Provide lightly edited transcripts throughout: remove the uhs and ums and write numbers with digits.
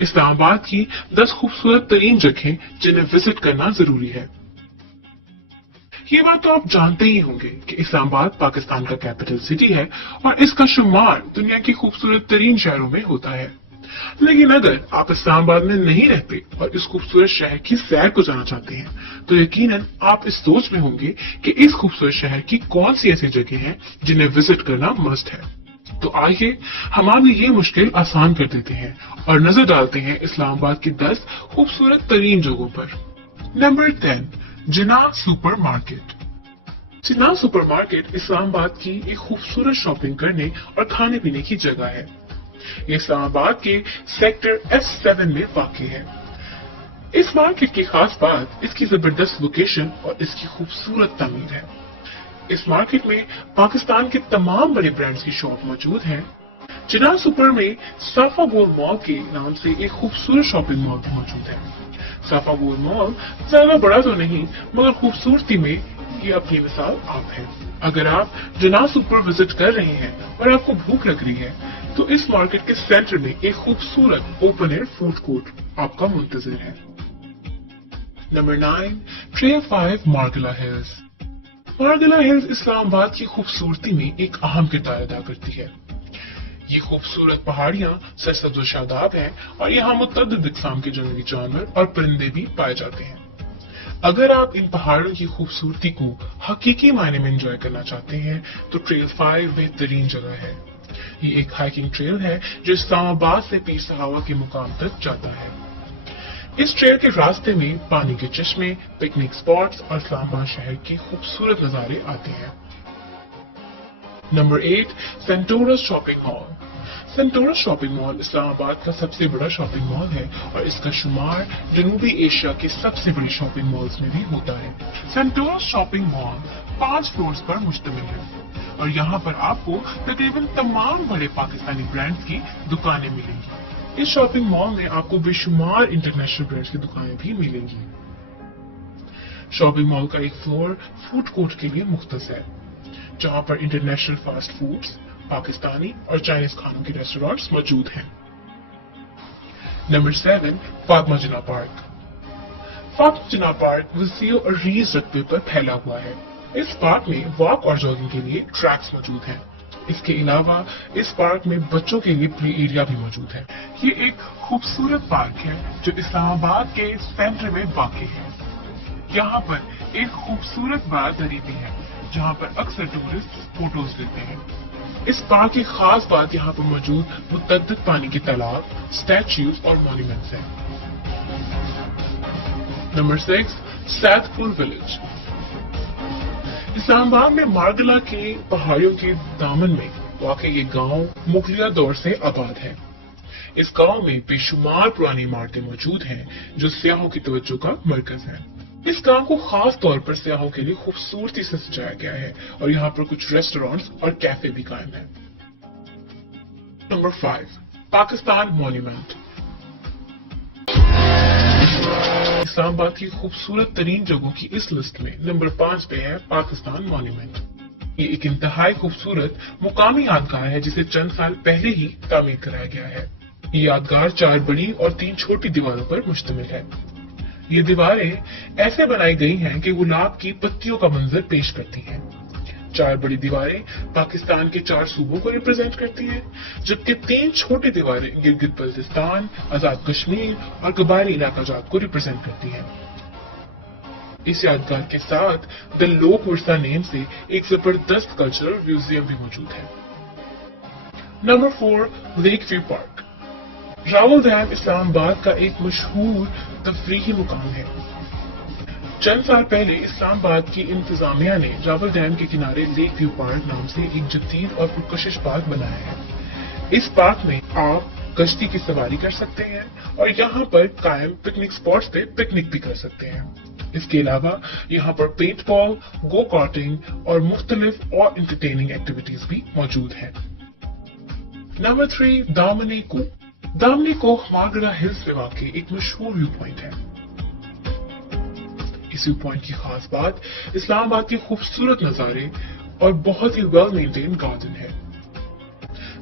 اسلام آباد کی 10 خوبصورت ترین جگہیں جنہیں وزٹ کرنا ضروری ہے۔ یہ بات تو آپ جانتے ہی ہوں گے کہ اسلام آباد پاکستان کا کیپٹل سٹی ہے اور اس کا شمار دنیا کی خوبصورت ترین شہروں میں ہوتا ہے۔ لیکن اگر آپ اسلام آباد میں نہیں رہتے اور اس خوبصورت شہر کی سیر کو جانا چاہتے ہیں تو یقیناً آپ اس سوچ میں ہوں گے کہ اس خوبصورت شہر کی کون سی ایسی جگہ ہیں جنہیں وزٹ کرنا مسٹ ہے۔ تو آئیے ہم آپ یہ مشکل آسان کر دیتے ہیں اور نظر ڈالتے ہیں اسلام آباد کی 10 خوبصورت ترین جگہوں پر۔ نمبر 10، جناح سپر مارکیٹ۔ جناح سپر مارکیٹ اسلام آباد کی ایک خوبصورت شاپنگ کرنے اور کھانے پینے کی جگہ ہے۔ یہ اسلام آباد کے سیکٹر F7 میں واقع ہے۔ اس مارکیٹ کی خاص بات اس کی زبردست لوکیشن اور اس کی خوبصورت تعمیر ہے۔ اس مارکیٹ میں پاکستان کے تمام بڑے برانڈز کی شاپ موجود ہیں۔ جناح سپر میں صافا گول مال کے نام سے ایک خوبصورت شاپنگ مال بھی موجود ہے۔ صافا گول مال زیادہ بڑا تو نہیں مگر خوبصورتی میں یہ اپنی مثال آپ ہے۔ اگر آپ جناح سپر وزٹ کر رہے ہیں اور آپ کو بھوک لگ رہی ہے تو اس مارکیٹ کے سینٹر میں ایک خوبصورت اوپن ایئر فوڈ کورٹ آپ کا منتظر ہے۔ Number 9، trail 5 Margalla hills. Margalla hills Islamabad کی خوبصورتی میں ایک اہم کردار ادا کرتی ہے۔ یہ خوبصورت پہاڑیاں سرسبز و شاداب ہیں اور یہاں متعدد اقسام کے جنگلی جانور اور پرندے بھی پائے جاتے ہیں۔ اگر آپ ان پہاڑوں کی خوبصورتی کو حقیقی معنی میں انجوائے کرنا چاہتے ہیں تو ٹریل 5 بہترین جگہ ہے۔ یہ ایک ہائکنگ ٹریل ہے جو اسلام آباد سے پیر صحابہ کے مقام تک جاتا ہے۔ اس ٹریل کے راستے میں پانی کے چشمے، پکنک سپاٹس اور اسلام آباد شہر کے خوبصورت نظارے آتے ہیں۔ Number 8، Centaurus shopping mall. Centaurus shopping mall Islamabad کا سب سے بڑا شاپنگ مال ہے اور اس کا شمار جنوبی ایشیا کے سب سے بڑی شاپنگ مالز میں بھی ہوتا ہے۔ سینٹورس شاپنگ مال 5 فلورز پر مشتمل ہے اور یہاں پر آپ کو تقریباً تمام بڑے پاکستانی برانڈز کی دکانیں ملیں گی۔ اس شاپنگ مال میں آپ کو بے شمار انٹرنیشنل برانڈز کی دکانیں بھی ملیں گی۔ شاپنگ مال کا ایک فلور فوڈ کورٹ کے لیے مختص ہے جہاں پر انٹرنیشنل فاسٹ فوڈز، پاکستانی اور چائنیز کھانوں کے ریسٹورانٹس موجود ہیں۔ نمبر 7، فاطمہ جناح پارک۔ فاطمہ جناح پارک وسیع اور ریز رقبے پر پھیلا ہوا ہے۔ اس پارک میں واک اور جاگنگ کے لیے ٹریکس موجود ہیں۔ اس کے علاوہ اس پارک میں بچوں کے لیے پلے ایریا بھی موجود ہے۔ یہ ایک خوبصورت پارک ہے جو اسلام آباد کے سینٹر میں واقع ہے۔ یہاں پر ایک خوبصورت بار دری بھی ہے جہاں پر اکثر ٹورسٹ فوٹوز لیتے ہیں۔ اس پارک کی خاص بات یہاں پر موجود متعدد پانی کے تالاب، اسٹیچوز اور مونیومنٹس ہیں۔ نمبر 6، سید پور ولیج۔ اسلام آباد میں مارگلا کے پہاڑیوں کے دامن میں واقع یہ گاؤں مغلیہ دور سے آباد ہے۔ اس گاؤں میں بے شمار پرانی عمارتیں موجود ہیں جو سیاحوں کی توجہ کا مرکز ہے۔ اس گاؤں کو خاص طور پر سیاحوں کے لیے خوبصورتی سے سجایا گیا ہے اور یہاں پر کچھ ریسٹورانٹس اور کیفے بھی قائم ہیں۔ نمبر 5، پاکستان مونیومنٹ۔ اسلام آباد کی خوبصورت ترین جگہوں کی اس لسٹ میں نمبر 5 پہ ہے پاکستان مونیومنٹ۔ یہ ایک انتہائی خوبصورت مقامی یادگار ہے جسے چند سال پہلے ہی تعمیر کرایا گیا ہے۔ یہ یادگار 4 بڑی اور 3 چھوٹی دیواروں پر مشتمل ہے۔ یہ دیواریں ایسے بنائی گئی ہیں کہ گلاب کی پتیوں کا منظر پیش کرتی ہیں۔ 4 بڑی دیواریں پاکستان کے 4 صوبوں کو ریپرزینٹ کرتی ہیں جبکہ 3 چھوٹی دیواریں گلگت بلتستان، آزاد کشمیر اور قبائلی علاقہ جات کو ریپرزینٹ کرتی ہیں۔ اس یادگار کے ساتھ دی لوک ورثہ نیم سے ایک زبردست کلچرل میوزیم بھی موجود ہے۔ Number 4، lake view park. Rawal dam Islamabad کا ایک مشہور تفریحی مقام ہے۔ چند سال پہلے اسلام آباد کی انتظامیہ نے راول ڈیم کے کنارے لیک ویو پارک نام سے ایک جدید اور پرکشش پارک بنایا ہے۔ اس پارک میں آپ کشتی کی سواری کر سکتے ہیں اور یہاں پر قائم پکنک سپاٹس پہ پکنک بھی کر سکتے ہیں۔ اس کے علاوہ یہاں پر پینٹ بال، گو کارٹنگ اور مختلف اور انٹرٹیننگ ایکٹیویٹیز بھی موجود ہیں۔ نمبر 3، دامنی کوہ۔ دامنی کوہ مارگلا ہلز پہ واقع ایک مشہور ویو پوائنٹ ہے۔ اس ویو پوائنٹ کی خاص بات اسلام آباد کے خوبصورت نظارے اور بہت ہی ویل مینٹین گارڈن ہے۔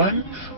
1,